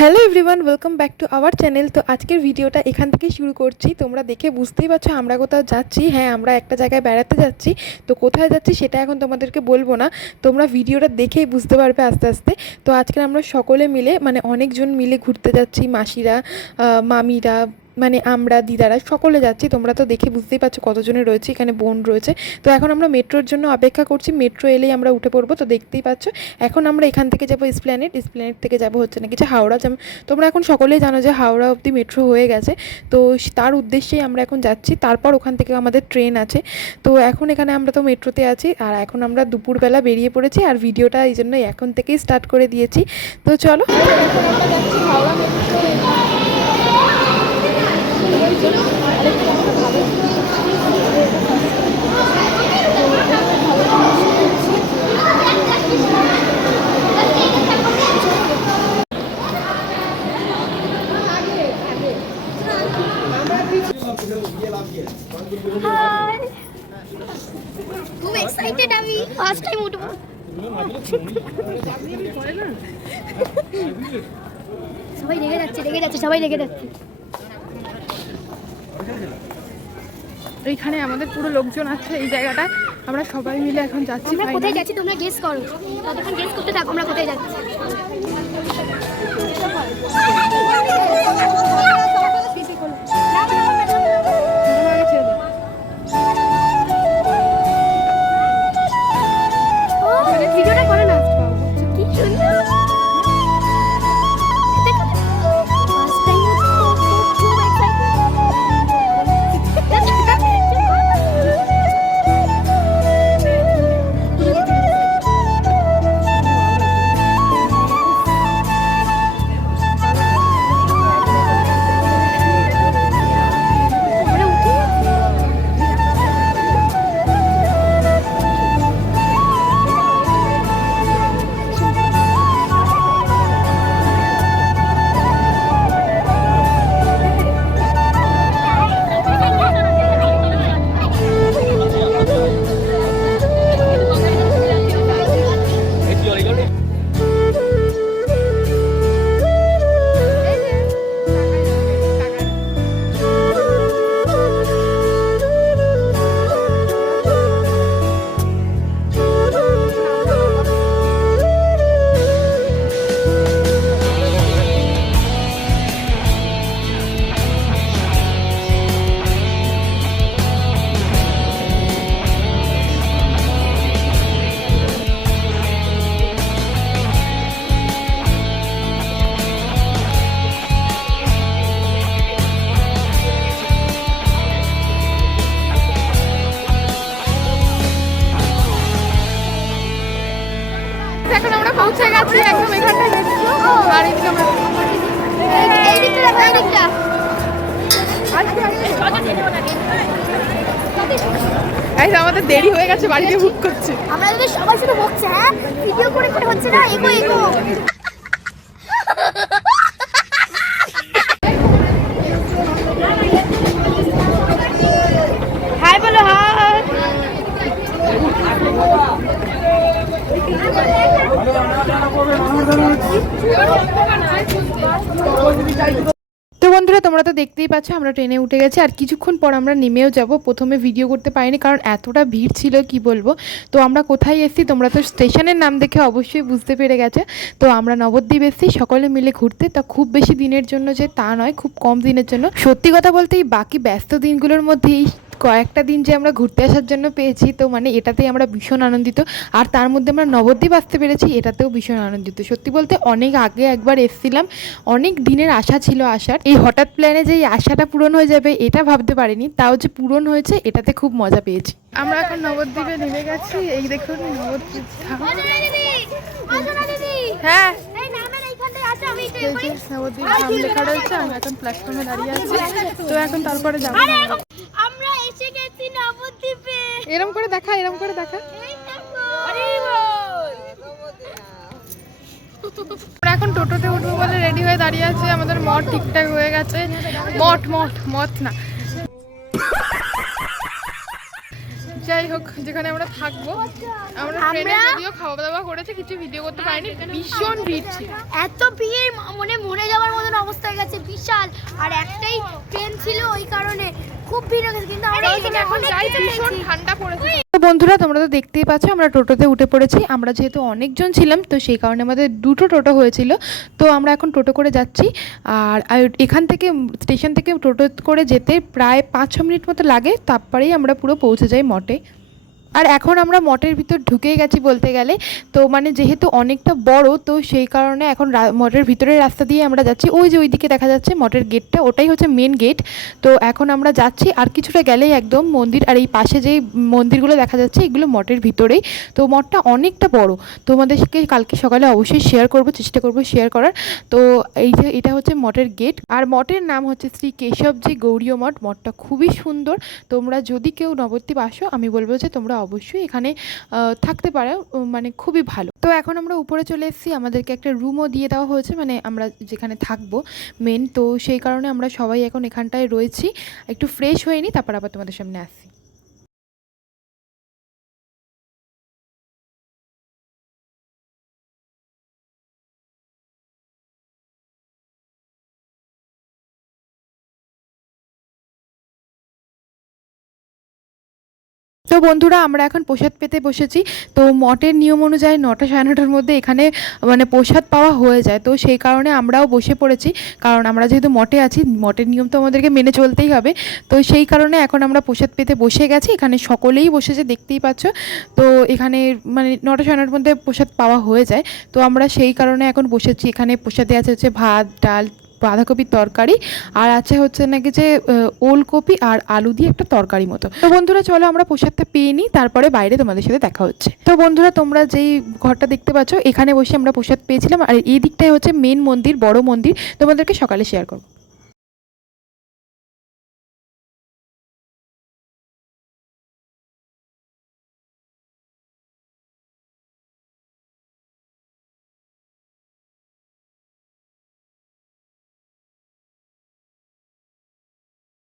Hello everyone, welcome back to our channel. তো আজকের ভিডিওটা এখান থেকেই শুরু করছি। তোমরা দেখে বুঝতেই পারছো আমরা কোথাও যাচ্ছি। হ্যাঁ, আমরা একটা জায়গায় বেড়াতে যাচ্ছি। তো কোথায় যাচ্ছি সেটা এখন তোমাদেরকে বলবো না, তোমরা ভিডিওটা দেখেই বুঝতে পারবে আস্তে আস্তে। তো আজকে আমরা সকলে মিলে অনেকজন মিলে ঘুরতে যাচ্ছি। মাসিরা, মামিরা, আমরা দিদারা সকলে যাচ্ছি। তোমরা তো দেখে বুঝতেই পারছো কতজনে রয়েছে, এখানে বোন রয়েছে। তো এখন আমরা মেট্রোর জন্য অপেক্ষা করছি। মেট্রো এলেই আমরা উঠে পড়বো। তো দেখতেই পাচ্ছ এখন আমরা এখান থেকে যাবো এসপ্ল্যানেড থেকে যাবো হচ্ছে না কিছু হাওড়া। তোমরা এখন সকলেই জানো যে হাওড়া অবধি মেট্রো হয়ে গেছে। তো তার উদ্দেশ্যেই আমরা এখন যাচ্ছি। তারপর ওখান থেকে আমাদের ট্রেন আছে। তো এখন এখানে আমরা তো মেট্রোতে আছি, আর এখন আমরা দুপুরবেলা বেরিয়ে পড়েছি। আর ভিডিওটা এই জন্য এখন থেকেই স্টার্ট করে দিয়েছি। তো চলো, এখন আমরা যাচ্ছি হাওড়া মেট্রো। খুব এক্সাইটেড আমি, ফার্স্ট টাইম উঠবো। সবাই রেগে যাচ্ছে সবাই রেগে যাচ্ছে। এইখানে আমাদের পুরো লোকজন আছে এই জায়গাটায়। আমরা সবাই মিলে এখন যাচ্ছি। আমরা কোথায় যাচ্ছি তোমরা গেস করো, ততক্ষণ গেস করতে থাকো আমরা কোথায় যাচ্ছি। ভিডিওটা করে না, কি সুন্দর। এখন আমরা পৌঁছে গেছি একদম এখানটায় গেছি। আর এদিকে আমরা এই দিকটা দেখো, এই দিকটা। আমাদের দেরি হয়ে গেছে, বাড়িতে বুক করছে। আমরা যদি সবাই শুধু বকছে, হ্যাঁ ভিডিও করে করে হচ্ছে না, এগো এগো। হাই বলো, হাই। তো বন্ধুরা, তোমরা তো দেখতেই পাচ্ছ আমরা ট্রেনে উঠে গেছি। আর কিছুক্ষণ পর আমরা নেমেও যাব। প্রথমে ভিডিও করতে পারিনি কারণ এতটা ভিড় ছিল কি বলবো। তো আমরা কোথায় এসেছি তোমরা তো স্টেশনের নাম দেখে অবশ্যই বুঝতে পেরে গেছে। তো আমরা নবদ্বীপ এসেছি সকলে মিলে ঘুরতে। তা খুব বেশি দিনের জন্য যে তা নয়, খুব কম দিনের জন্য। সত্যি কথা বলতে এই বাকি ব্যস্ত দিনগুলোর মধ্যেই কয়েকটা দিন যে আমরা ঘুরতে আসার জন্য পেয়েছি, তো এটাতেই আমরা ভীষণ আনন্দিত। আর তার মধ্যে আমরা নবদ্বীপ আসতে পেরেছি, এটাতেও ভীষণ আনন্দিত। সত্যি বলতে অনেক আগে একবার এসেছিলাম, অনেক দিনের আশা ছিল আসার। এই হঠাৎ প্ল্যানে যে এই আশাটা পূরণ হয়ে যাবে এটা ভাবতে পারিনি, তাও যে পূরণ হয়েছে এটাতে খুব মজা পেয়েছি। আমরা এখন নবদ্বীপে নেমে গেছি। এই দেখুন নবদ্বীপ। হ্যাঁ, নবদ্বীপ নাম লেখা রয়েছে। আমি এখন প্ল্যাটফর্মে দাঁড়িয়ে আছি। তো এখন তারপরে যাবো। আমরা এসে গেছি নবদ্বীপে। এরকম করে দেখা, এরকম করে দেখা। আমরা এখন টোটোতে উঠবো বলে রেডি হয়ে দাঁড়িয়ে আছে। আমাদের মঠ ঠিকঠাক হয়ে গেছে। মঠ না, যাই হোক যেখানে আমরা থাকবো। আমরা ট্রেনে যদিও খাওয়া দাওয়া করেছি, কিছু ভিডিও করতে পারিনি, ভীষণ ভিড় ছিল। এত ভিড় মনে মরে যাবো। আর একটাই ট্রেন ছিল, ওই কারণে খুব ভিড় হয়ে গেছে। কিন্তু আমরা এখানে অনেক কিছু খেয়েছি। ঠান্ডা পড়েছে। তো বন্ধুরা তোমরা তো দেখতেই পাচ্ছ আমরা টোটোতে উঠে পড়েছি। আমরা যেহেতু অনেকজন ছিলাম তো সেই কারণে আমাদের দুটো টোটো হয়েছিল। তো আমরা এখন টোটো করে যাচ্ছি। আর এখান থেকে স্টেশন থেকে টোটো করে যেতে প্রায় 5-6 মিনিট মতো লাগে, তারপরেই আমরা পুরো পৌঁছে যাই মঠে। আর এখন আমরা মঠের ভিতর ঢুকেই গেছি বলতে গেলে। তো মানে যেহেতু অনেকটা বড় তো সেই কারণে এখন মঠের ভিতরের রাস্তা দিয়ে আমরা যাচ্ছি। ওই যে ওইদিকে দেখা যাচ্ছে মঠের গেটটা, ওটাই হচ্ছে মেন গেট। তো এখন আমরা যাচ্ছি, আর কিছুটা গেলেই একদম মন্দির। আর এই পাশে যেই মন্দিরগুলো দেখা যাচ্ছে এগুলো মঠের ভিতরেই। তো মঠটা অনেকটা বড়, তোমাদেরকে কালকে সকালে অবশ্যই শেয়ার করব, চেষ্টা করব শেয়ার করার। তো এই যে এটা হচ্ছে মঠের গেট, আর মঠের নাম হচ্ছে শ্রী কেশবজি গৌড়ীয় মঠ। মঠটা খুবই সুন্দর। তোমরা যদি কেউ নবদ্বীপ আসো আমি বলবো যে তোমরা অবশ্যই এখানে থাকতে পারো, মানে খুবই ভালো। তো এখন আমরা উপরে চলে এসেছি, আমাদেরকে একটা রুমও দিয়ে দেওয়া হয়েছে, মানে আমরা যেখানে থাকবো মেন। তো সেই কারণে আমরা সবাই এখন এখানটায় রয়েছি, একটু ফ্রেশ হয়ে নিই, তারপর আবার তোমাদের সামনে আসছি। তো বন্ধুরা আমরা এখন প্রসাদ পেতে বসেছি। তো মঠের নিয়ম অনুযায়ী 9টা 9:30টার মধ্যে এখানে মানে প্রসাদ পাওয়া হয়ে যায়। তো সেই কারণে আমরাও বসে পড়েছি, কারণ আমরা যেহেতু মঠে আছি, মঠের নিয়ম তো আমাদেরকে মেনে চলতেই হবে। তো সেই কারণে এখন আমরা প্রসাদ পেতে বসে গেছি। এখানে সকলেই বসেছে দেখতেই পাচ্ছ। তো এখানে মানে 9টা 9:30টার মধ্যে প্রসাদ পাওয়া হয়ে যায়। তো আমরা সেই কারণে এখন বসেছি। এখানে প্রসাদে আছে হচ্ছে ভাত, ডাল, বাঁধাকপির তরকারি, আর আছে হচ্ছে নাকি যে ওলকপি আর আলু দিয়ে একটা তরকারি মতো। তো বন্ধুরা চলো আমরা প্রসাদটা পেয়ে নিই, তারপরে বাইরে তোমাদের সাথে দেখা হচ্ছে। তো বন্ধুরা তোমরা যেই ঘরটা দেখতে পাচ্ছ এখানে বসে আমরা প্রসাদ পেয়েছিলাম। আর এই দিকটাই হচ্ছে মেন মন্দির, বড় মন্দির, তোমাদেরকে সকালে শেয়ার করবো।